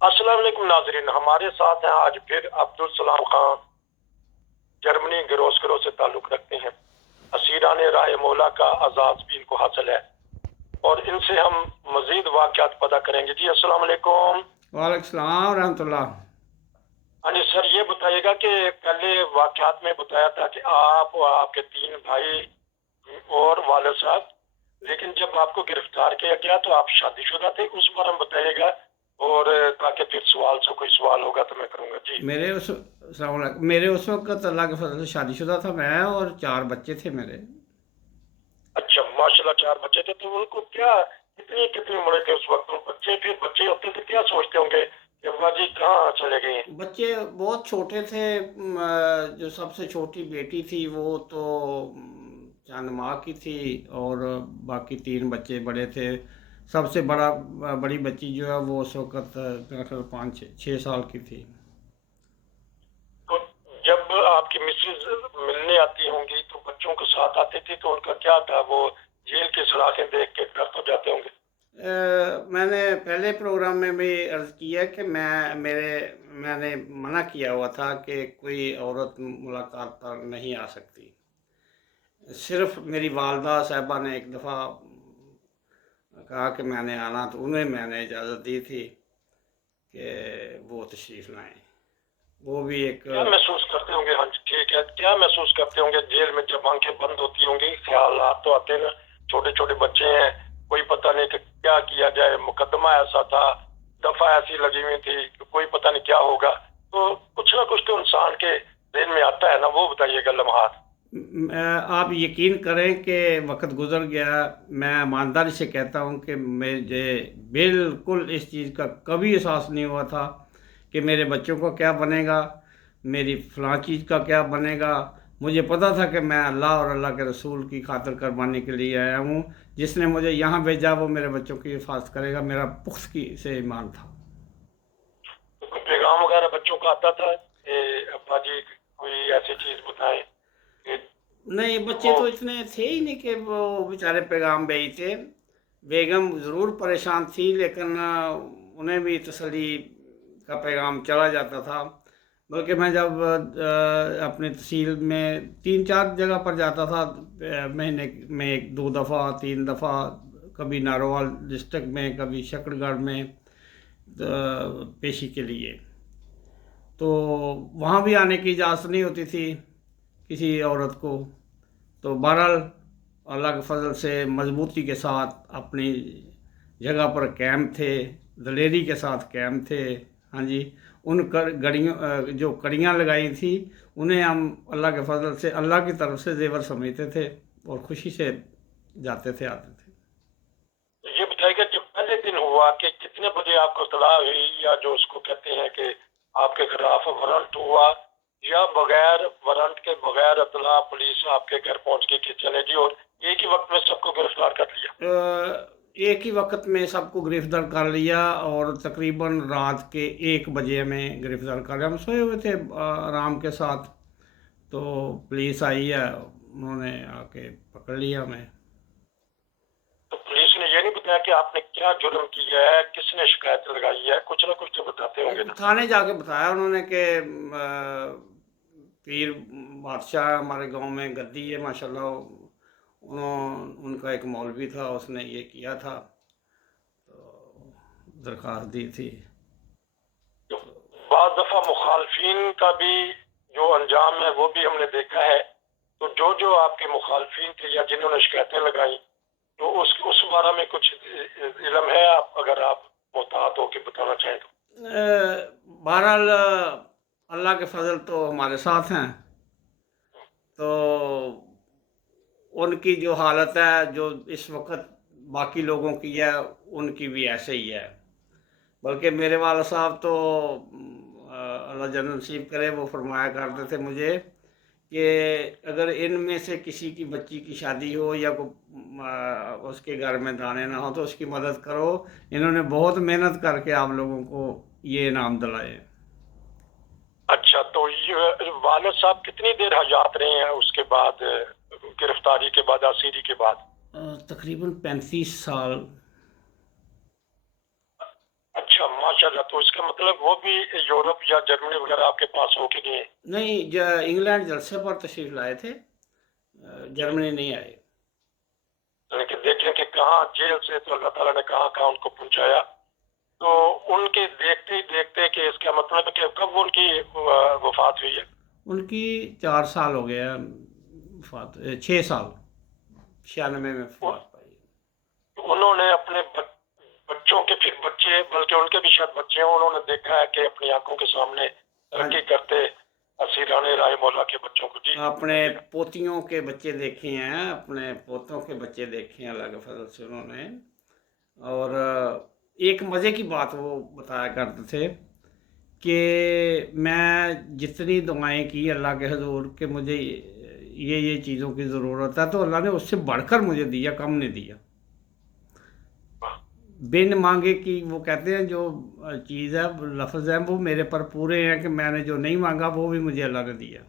السلام علیکم ناظرین، ہمارے ساتھ ہیں آج پھر عبدالسلام خان، جرمنی گروسکرو سے تعلق رکھتے ہیں۔ اسیران راہ مولا کا اعزاز بھی ان کو حاصل ہے اور ان سے ہم مزید واقعات پتہ کریں گے۔ جی السلام علیکم۔ وعلیکم السلام ورحمۃ اللہ۔ ہاں جی سر، یہ بتائیے گا کہ پہلے واقعات میں بتایا تھا کہ آپ اور آپ کے 3 بھائی اور والد صاحب، لیکن جب آپ کو گرفتار کیا گیا تو آپ شادی شدہ تھے، اس بارے میں بتائیے گا، اور تاکہ پھر سوال سے کوئی سوال ہوگا تو میں کروں گا۔ جی السلام علیکم۔ میرے اس وقت اللہ کے فضل سے شادی شدہ تھا میں، اور 4 بچے تھے میرے۔ اچھا، ماشاء اللہ 4 بچے تھے، تو ان کو کیا کتنی عمر تھے اس وقت؟ بچے پھر بچے ہوتے تھے، کیا سوچتے ہوں گے کہ ابا جی کہاں چلے گئے ہیں؟ بچے بہت چھوٹے تھے۔ جو سب سے چھوٹی بیٹی تھی وہ تو چند ماہ کی تھی، اور باقی 3 بچے بڑے تھے۔ سب سے بڑی بچی جو ہے وہ اس وقت میرا خیال 5-6 سال کی تھی۔ تو جب آپ کی مسز ملنے آتی ہوں گی تو بچوں کے ساتھ آتی تھی، تو ان کا کیا تھا؟ وہ جیل کی سلاخیں دیکھ کے ڈر تو جاتے ہوں گے؟ میں نے پہلے پروگرام میں بھی عرض کیا کہ میں نے منع کیا ہوا تھا کہ کوئی عورت ملاقات پر نہیں آ سکتی۔ صرف میری والدہ صاحبہ نے ایک دفعہ کہا کہ میں نے آنا، تو انہیں میں نے اجازت دی تھی کہ وہ تشریف لائیں۔ وہ بھی ایک کیا محسوس کرتے ہوں گے؟ ہاں جی ٹھیک ہے، کیا محسوس کرتے ہوں گے جیل میں جب آنکھیں بند ہوتی ہوں گی؟ خیالات تو آتے ہیں نا، چھوٹے چھوٹے بچے ہیں، کوئی پتہ نہیں کہ کیا کیا جائے، مقدمہ ایسا تھا، دفعہ ایسی لگی ہوئی تھی کہ کوئی پتہ نہیں کیا ہوگا، تو کچھ نہ کچھ تو انسان کے ذہن میں آتا ہے نا، وہ بتائیے گا لمحات۔ آپ یقین کریں کہ وقت گزر گیا، میں ایمانداری سے کہتا ہوں کہ مجھے بالکل اس چیز کا کبھی احساس نہیں ہوا تھا کہ میرے بچوں کا کیا بنے گا، میری فلاں چیز کا کیا بنے گا۔ مجھے پتہ تھا کہ میں اللہ اور اللہ کے رسول کی خاطر قربانی کے لیے آیا ہوں۔ جس نے مجھے یہاں بھیجا وہ میرے بچوں کی حفاظت کرے گا، میرا پختگی سے ایمان تھا۔ تو کوئی پیغام وغیرہ بچوں کا آتا تھا کہ ابا جی کوئی ایسی چیز بتائیں کہ نہیں، بچے وہ؟ تو اتنے تھے ہی نہیں کہ وہ بیچارے پیغام بھیجتے۔ بیگم ضرور پریشان تھی، لیکن انہیں بھی تسلی کا پیغام چلا جاتا تھا۔ بلکہ میں جب اپنی تحصیل میں 3-4 جگہ پر جاتا تھا، مہینے میں 1-2 دفعہ 3 دفعہ، کبھی ناروال ڈسٹرکٹ میں، کبھی شکر گڑھ میں پیشی کے لیے، تو وہاں بھی آنے کی اجازت نہیں ہوتی تھی کسی عورت کو۔ تو بہرحال اللہ کے فضل سے مضبوطی کے ساتھ اپنی جگہ پر قائم تھے، دلیری کے ساتھ قائم تھے۔ ہاں جی، ان جو کڑیاں لگائی تھیں انہیں ہم اللہ کے فضل سے اللہ کی طرف سے زیور سمجھتے تھے، اور خوشی سے جاتے تھے آتے تھے۔ یہ بتائیے گا جو پہلے دن ہوا کہ کتنے بجے آپ کو اطلاع ہوئی، یا جو اس کو کہتے ہیں کہ آپ کے خلاف وارنٹ ہوا، یا بغیر وارنٹ کے بغیر اطلاع پولیس آپ کے گھر پہنچ کے کہ چلے جی، اور ایک ہی وقت میں سب کو گرفتار کر لیا؟ ایک ہی وقت میں سب کو گرفتار کر لیا، اور تقریباً رات کے 1 بجے ہمیں گرفتار کر لیا۔ ہم سوئے ہوئے تھے آرام کے ساتھ، تو پولیس آئی ہے، انہوں نے آ کے پکڑ لیا ہمیں۔ تو پولیس نے یہ نہیں بتایا کہ آپ نے کیا جرم کیا ہے، کس نے شکایت لگائی ہے؟ کچھ نہ کچھ تو بتاتے ہوں گے نا۔ تھانے جا کے بتایا انہوں نے کہ پیر بادشاہ ہمارے گاؤں میں گدی ہے ماشاءاللہ، ان کا ایک مولوی تھا، اس نے یہ کیا تھا، تو درخواست دی تھی۔ تو بعض دفعہ مخالفین کا بھی جو انجام ہے وہ بھی ہم نے دیکھا ہے، تو جو آپ کے مخالفین تھے یا جنہوں نے شکایتیں لگائیں، تو اس بارے میں کچھ علم ہے؟ آپ اگر آپ محتاط ہو کے بتانا چاہیں تو۔ بہرحال اللہ کے فضل تو ہمارے ساتھ ہیں، تو ان کی جو حالت ہے جو اس وقت باقی لوگوں کی ہے، ان کی بھی ایسے ہی ہے۔ بلکہ میرے والد صاحب تو اللہ جنت نصیب کرے، وہ فرمایا کرتے تھے مجھے کہ اگر ان میں سے کسی کی بچی کی شادی ہو یا اس کے گھر میں دانے نہ ہو تو اس کی مدد کرو۔ انہوں نے بہت محنت کر کے آپ لوگوں کو یہ انعام دلائے۔ اچھا، تو یہ والد صاحب کتنی دیر حیات رہے ہیں اس کے بعد، گرفتاری کے بعد، اسیری کے بعد؟ تقریباً 35 سال۔ माशाल्लाह। तो इसका मतलब वो भी यूरोप या जर्मनी वगैरह आपके पास होके गए? नहीं, इंग्लैंड जलसे पर तशरीफ लाए थे, जर्मनी नहीं आए। यानी कि देखें कि कहाँ जेल से तो अल्लाह ताला ने कहाँ कहाँ उनको पहुंचाया। तो उनके देखते ही देखते कि इसका मतलब है कि कब उनकी वफात हुई है? उनकी 4 साल हो गया वफात, 6 साल, 96 में वफात पाई। उन्होंने अपने बच्चों के फिर बच्चे, बल्कि उनके भी शायद बच्चे हैं, उन्होंने देखा है कि अपनी आंखों के सामने हाँ, तरक्की करते असीराने राय मौला के बच्चों को। जी, अपने पोतियों के बच्चे देखे हैं, अपने पोतों के बच्चे देखे हैं अल्लाह के फजल से उन्होंने। और एक मज़े की बात वो बताया करते थे कि मैं जितनी दुआएं की अल्लाह के हजूर कि मुझे ये चीज़ों की ज़रूरत है, तो अल्लाह ने उससे बढ़कर मुझे दिया, कम नहीं दिया। बिन मांगे की वो कहते हैं जो चीज़ है, लफ्ज़ है, वो मेरे पर पूरे हैं कि मैंने जो नहीं मांगा वो भी मुझे अल्लाह ने दिया।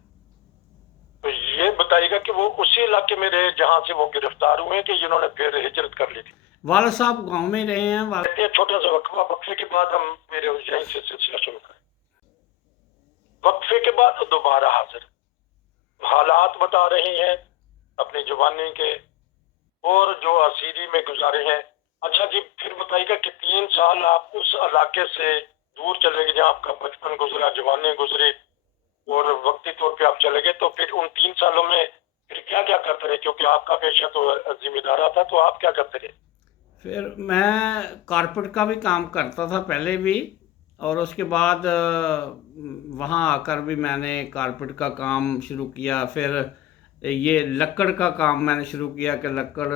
तो ये बताइएगा कि वो उसी इलाके में रहे जहाँ से वो गिरफ्तार हुए कि जिन्होंने फिर हिजरत कर ली थी? वाला साहब गांव में रहे हैं। कहते हैं छोटा सा वक्फा, वक्फे के बाद हम फिर यहीं से सिलसिला शुरू करें। वक्फे के बाद तो दोबारा हाजिर, हालात बता रहे हैं अपनी जवानी के और जो असीरी में गुजारे हैं। अच्छा जी, फिर बताइएगा कि 3 साल आप उस इलाके से दूर चले गए जहाँ आपका बचपन गुजरा, जवानी गुजरी और वक्ती तौर पे आप चले गए। तो फिर उन 3 सालों में फिर क्या क्या करते रहे, क्योंकि आपका पेशा तो जिम्मेदारा था, तो आप क्या करते रहे? फिर मैं कारपेट का भी काम करता था पहले भी, और उसके बाद वहाँ आकर भी मैंने कारपेट का काम शुरू किया। फिर ये लकड़ का काम मैंने शुरू किया कि लकड़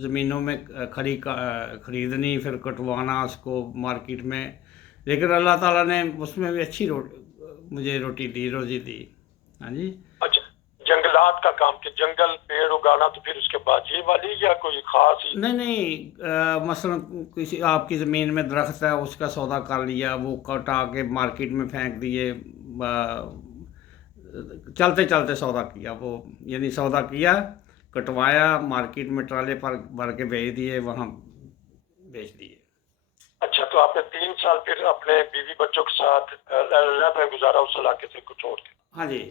ज़मीनों में ख़रीदनी, फिर कटवाना उसको मार्केट में। लेकिन अल्लाह ताला ने उसमें भी अच्छी मुझे रोटी दी, रोज़ी दी। हाँ जी। अच्छा, जंगलात का काम, कि जंगल पेड़ उगाना, तो फिर उसके बाद ये वाली या कोई खास ही? नहीं नहीं, मसलन किसी आपकी ज़मीन में दरख्त है, उसका सौदा कर लिया, वो कटा के मार्केट में फेंक दिए, चलते चलते सौदा किया वो, यानी सौदा किया, कटवाया, मार्केट में ट्राले पर भर के भेज दिए, वहाँ बेच दिए। अच्छा, तो आपने 3 साल फिर अपने बीवी बच्चों के साथ में गुजारा उस इलाके से कुछ छोड़ के? हाँ जी।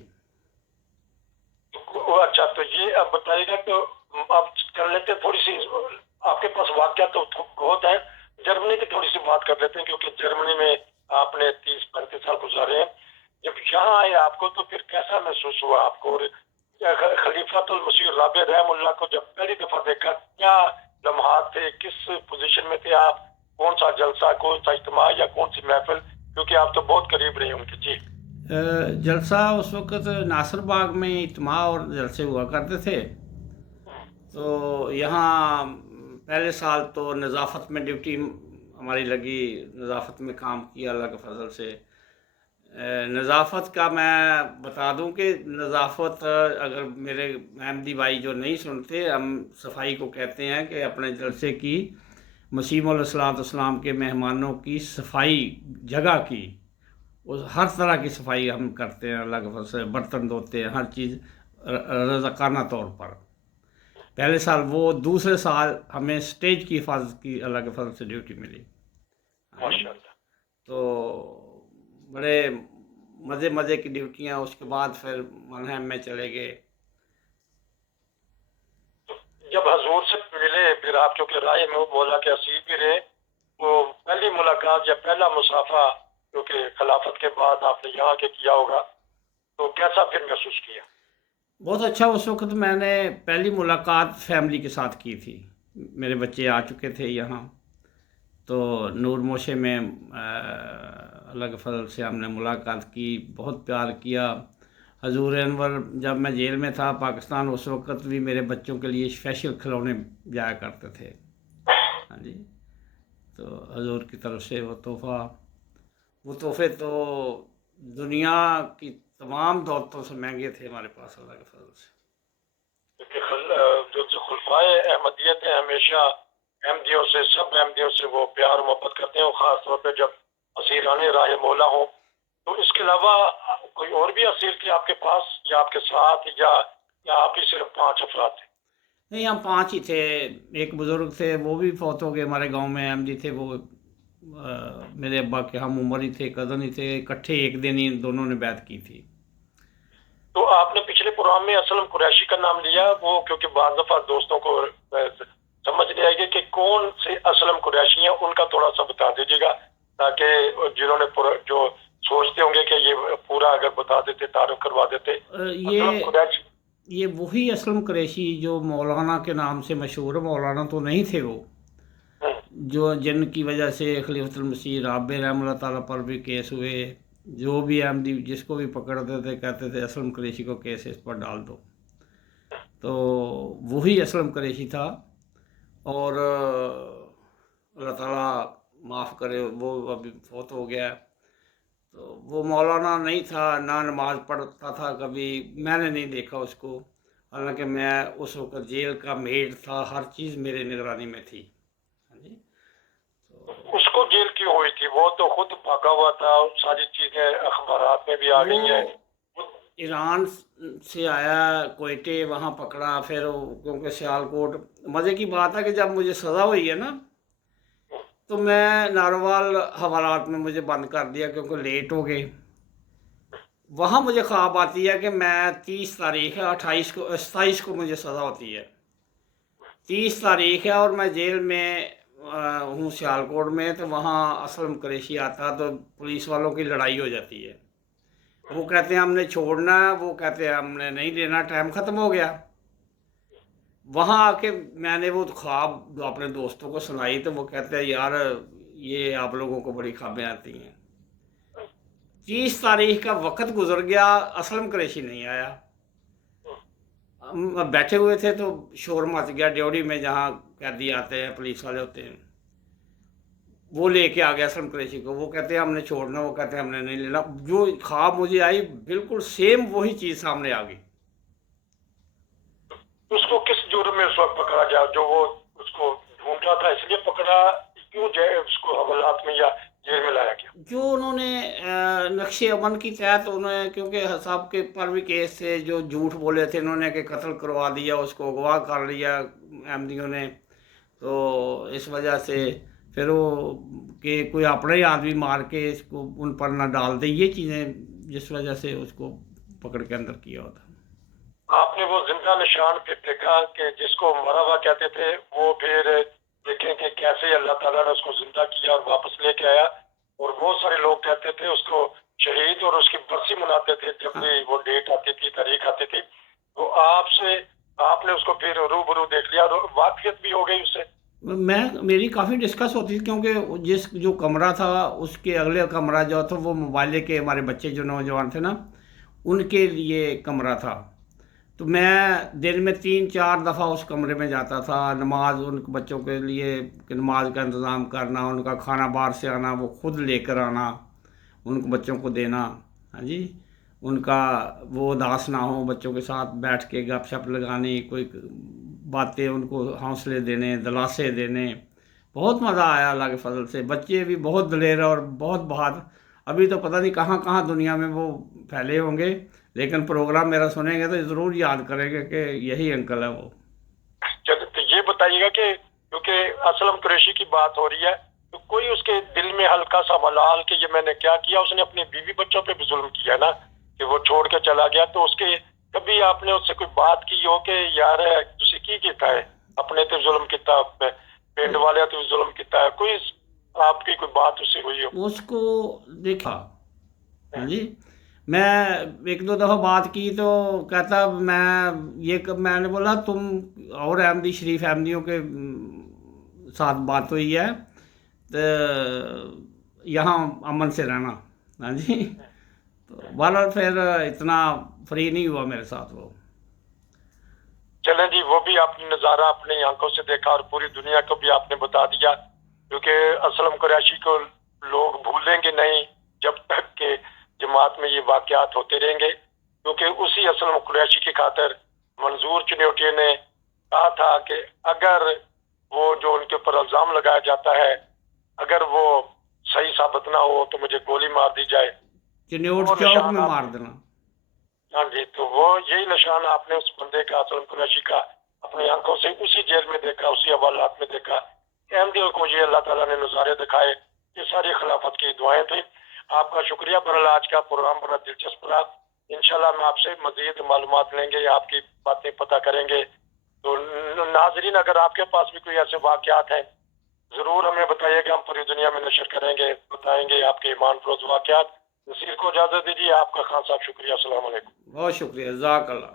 अच्छा, तो ये अब बताइएगा, तो आप कर लेते हैं थोड़ी सी, आपके पास वाकया तो बहुत है। जर्मनी की थोड़ी सी बात कर लेते हैं, क्योंकि जर्मनी में आपने 30-35 साल गुजारे हैं। जब यहाँ आए आपको, तो फिर कैसा महसूस हुआ आपको? और खलीफातुल मसीह राबे रहमुल्लाह को जब पहली दफा देखा, क्या लम्हात थे, किस पोजीशन में थे आप? कौन सा जलसा, कौन सा इज्तिमा या कौन सी महफिल, क्योंकि आप तो बहुत करीब रहे उनके? जी। जलसा उस वक़्त नासिर बाग में इज्तिमा और जलसे हुआ करते थे। तो यहाँ पहले साल तो नज़ाफ़त में ड्यूटी हमारी लगी, नज़ाफ़त में काम किया अल्लाह के फजल से। नज़ाफ़त का मैं बता दूं कि नज़ाफ़त, अगर मेरे अहमदी भाई जो नहीं सुनते, हम सफाई को कहते हैं कि अपने जलसे की, मसीह अलैहिस्सलाम के मेहमानों की सफाई, जगह की, उस हर तरह की सफाई हम करते हैं अल्लाह के फजल से, बर्तन धोते हैं, हर चीज़ रज़ाकाना तौर पर। पहले साल वो, दूसरे साल हमें स्टेज की हिफाजत की अल्लाह के फजल से ड्यूटी मिली। माशाल्लाह। तो बड़े मज़े मज़े की ड्यूटियाँ। उसके बाद फिर मनहम में चले गए। जब हजूर से मिले फिर आप, चूंकि राय में बोला कि असीर भी रहे, वो पहली मुलाकात या पहला मुसाफा क्योंकि खिलाफत के बाद आपने यहाँ के किया होगा, तो कैसा फिर महसूस किया? बहुत अच्छा। उस वक्त मैंने पहली मुलाकात फैमिली के साथ की थी। मेरे बच्चे आ चुके थे यहाँ, तो नूर मोशे में अल्लाह के फजल से हमने मुलाकात की, बहुत प्यार किया। हजूर अनवर जब मैं जेल में था पाकिस्तान, उस वक्त भी मेरे बच्चों के लिए स्पेशल खिलौने जाया करते थे। हाँ जी। तो हजूर की तरफ से वो तोहफे तो दुनिया की तमाम दौलतों से महंगे थे हमारे पास अल्लाह के फजल से। जो खुलफाए अहमदियत है, हमेशा अहमदियों से, सब अहमदियों से वो प्यार मोहब्बत करते हैं, खास तौर पे जब असीराने राह मौला हो। तो इसके अलावा कोई और भी असीर थे आपके पास या आपके साथ, या आप ही सिर्फ 5 अफराद थे? नहीं, हम 5 ही थे। एक बुज़ुर्ग थे, वो भी फौत हो गए, हमारे गांव में अहमदी थे, वो मेरे अब्बा के हम उम्र ही थे, कज़न ही थे, इकट्ठे एक दिन ही दोनों ने बैत की थी। तो आपने पिछले प्रोग्राम में असलम कुरैशी का नाम लिया, वो क्योंकि बाज़ दफ़ा दोस्तों को समझ नहीं आएगी कि कौन से असलम कुरैशी हैं, उनका थोड़ा सा बता दीजिएगा, ताकि जिन्होंने जो सोचते होंगे कि ये पूरा अगर बता देते, तारुफ करवा देते। असलम कुरैशी ये वही असलम कुरैशी जो मौलाना के नाम से मशहूर, मौलाना तो नहीं थे वो, जो जिनकी वजह से खलीफतुल मसीह राबे रहमतुल्लाह ताला पर भी केस हुए, जो भी अहमदी जिसको भी पकड़ते थे कहते थे असलम कुरैशी को केस इस पर डाल दो। तो वही असलम कुरैशी था। और अल्लाह ताला माफ़ करे, वो अभी फौत हो गया। तो वो मौलाना नहीं था, ना नमाज पढ़ता था कभी, मैंने नहीं देखा उसको, हालांकि मैं उस वक्त जेल का मेड था, हर चीज़ मेरे निगरानी में थी। हाँ जी। उसको जेल क्यों हुई थी? वो तो खुद भागा हुआ था, सारी चीजें अखबारात में भी आ गई हैं। ईरान से आया, कोयटे वहाँ पकड़ा, फिर क्योंकि सियालकोट, मज़े की बात है कि जब मुझे सज़ा हुई है ना, तो मैं नारोवाल हवालात में मुझे बंद कर दिया क्योंकि लेट हो गए। वहाँ मुझे ख्वाब आती है कि मैं 30 तारीख है, 28 को 27 को मुझे सज़ा होती है, 30 तारीख है और मैं जेल में हूँ सियालकोट में। तो वहाँ असलम कुरैशी आता, तो पुलिस वालों की लड़ाई हो जाती है। वो कहते हैं हमने छोड़ना है, वो कहते हैं हमने नहीं लेना, टाइम ख़त्म हो गया। वहाँ आके मैंने वो ख्वाब अपने दोस्तों को सुनाई, तो वो कहते हैं यार ये आप लोगों को बड़ी ख्वाबें आती हैं। 30 तारीख का वक्त गुजर गया, असलम कुरैशी नहीं आया। हम बैठे हुए थे तो शोर मच गया ड्योढ़ी में, जहाँ कैदी आते हैं, पुलिस वाले होते हैं। वो लेके आ गया असलम कुरैशी को, वो कहते हैं हमने छोड़ना, वो कहते हैं हमने नहीं लेना। जो ख्वाब मुझे आई बिल्कुल सेम वही चीज़ सामने आ गई। उसको किस जुर्म में उस वक्त पकड़ा जाए? जो वो उसको ढूंढ रहा था इसलिए पकड़ा, क्यों जाए उसको हवालात में या जेल में लाया गया? जो उन्होंने नक्शे अमन की तहत उन्होंने, क्योंकि साहब के पर भी केस थे, जो झूठ बोले थे इन्होंने कि कत्ल करवा दिया, उसको अगवा कर लिया अहमदियों ने, तो इस वजह से फिर वो कि कोई अपने ही आदमी मार के इसको उन पर ना डाल दे, ये चीज़ें जिस वजह से उसको पकड़ के अंदर किया होता। आपने वो जिंदा निशान फिर देखा कि जिसको मरा हुआ कहते थे, वो फिर देखें कि कैसे अल्लाह ताला ने उसको जिंदा किया और वापस लेके आया। और बहुत सारे लोग कहते थे उसको शहीद, और उसकी बरसी मनाते थे जब भी वो डेट आती थी, तारीख आती थी। तो आपने उसको फिर रूबरू देख लिया और वाकफियत भी हो गई उससे? मेरी काफ़ी डिस्कस होती थी, क्योंकि जो कमरा था उसके अगले कमरा जो था वो मोबाइल के, हमारे बच्चे जो नौजवान थे ना, उनके लिए कमरा था। तो मैं दिन में 3-4 दफ़ा उस कमरे में जाता था, नमाज उन बच्चों के लिए कि नमाज का इंतज़ाम करना, उनका खाना बाहर से आना वो खुद लेकर आना, उनको बच्चों को देना। हाँ जी। उनका वो उदास ना हो, बच्चों के साथ बैठ के गपशप लगानी, कोई बातें उनको हौसले देने, दिलासे देने। बहुत मज़ा आया अल्लाह के फजल से। बच्चे भी बहुत दलेर और बहुत बहादुर, अभी तो पता नहीं कहाँ कहाँ दुनिया में वो फैले होंगे, लेकिन प्रोग्राम मेरा सुनेंगे तो ज़रूर याद करेंगे कि यही अंकल है वो। चलो, तो ये बताइएगा कि क्योंकि असलम कुरैशी की बात हो रही है, तो कोई उसके दिल में हल्का सा मलाल कि ये मैंने क्या किया? उसने अपने बीवी बच्चों पे भी जुल्म किया ना, कि वो छोड़ के चला गया। तो उसके कभी आपने उससे कोई बात की हो कि यार तुसी की कीता है, अपने ते जुल्म किता, पिंड वाले ते भी जुल्म किता है? कोई आपकी कोई बात उससे हुई हो? उसको देखा। हाँ जी। मैं 1-2 दफ़ा बात की तो कहता मैंने बोला तुम और अहमदी शरीफ अहमदियों के साथ बात हुई है, तो यहाँ अमन से रहना। हाँ जी। तो बहरहाल फिर इतना फ्री नहीं हुआ मेरे साथ वो। चलें जी, वो भी आपने नज़ारा अपनी आंखों से देखा और पूरी दुनिया को भी आपने बता दिया, क्योंकि असलम कुरैशी को लोग भूलेंगे नहीं जब तक के जमात में ये वाक़यात होते रहेंगे। क्योंकि उसी असलम कुरैशी की खातिर मंजूर चिन्होटिया ने कहा था कि अगर वो जो उनके ऊपर इल्ज़ाम लगाया जाता है, अगर वो सही साबित ना हो तो मुझे गोली मार दी जाए। चिन्योट वो चौक निशान में आप, मार देना। हाँ जी, तो वो यही निशान आपने उस बंदे का, असलम कुरैशी का, अपनी आंखों से उसी जेल में देखा, उसी हवालात में देखा। अहमदियों को ये अल्लाह ताला ने नज़ारे दिखाए یہ ساری خلافت کی دعائیں تھیں. آپ کا شکریہ. برحال آج کا پروگرام بڑا دلچسپ رہا. انشاءاللہ ہم آپ سے مزید معلومات لیں گے, آپ کی باتیں پتہ کریں گے. تو ناظرین, اگر آپ کے پاس بھی کوئی ایسے واقعات ہیں ضرور ہمیں بتائیے گا, ہم پوری دنیا میں نشر کریں گے, بتائیں گے آپ کے ایمان فروز واقعات. نصیر کو اجازت دیجیے. آپ کا خان صاحب شکریہ. السلام علیکم. بہت شکریہ, جزاک اللہ.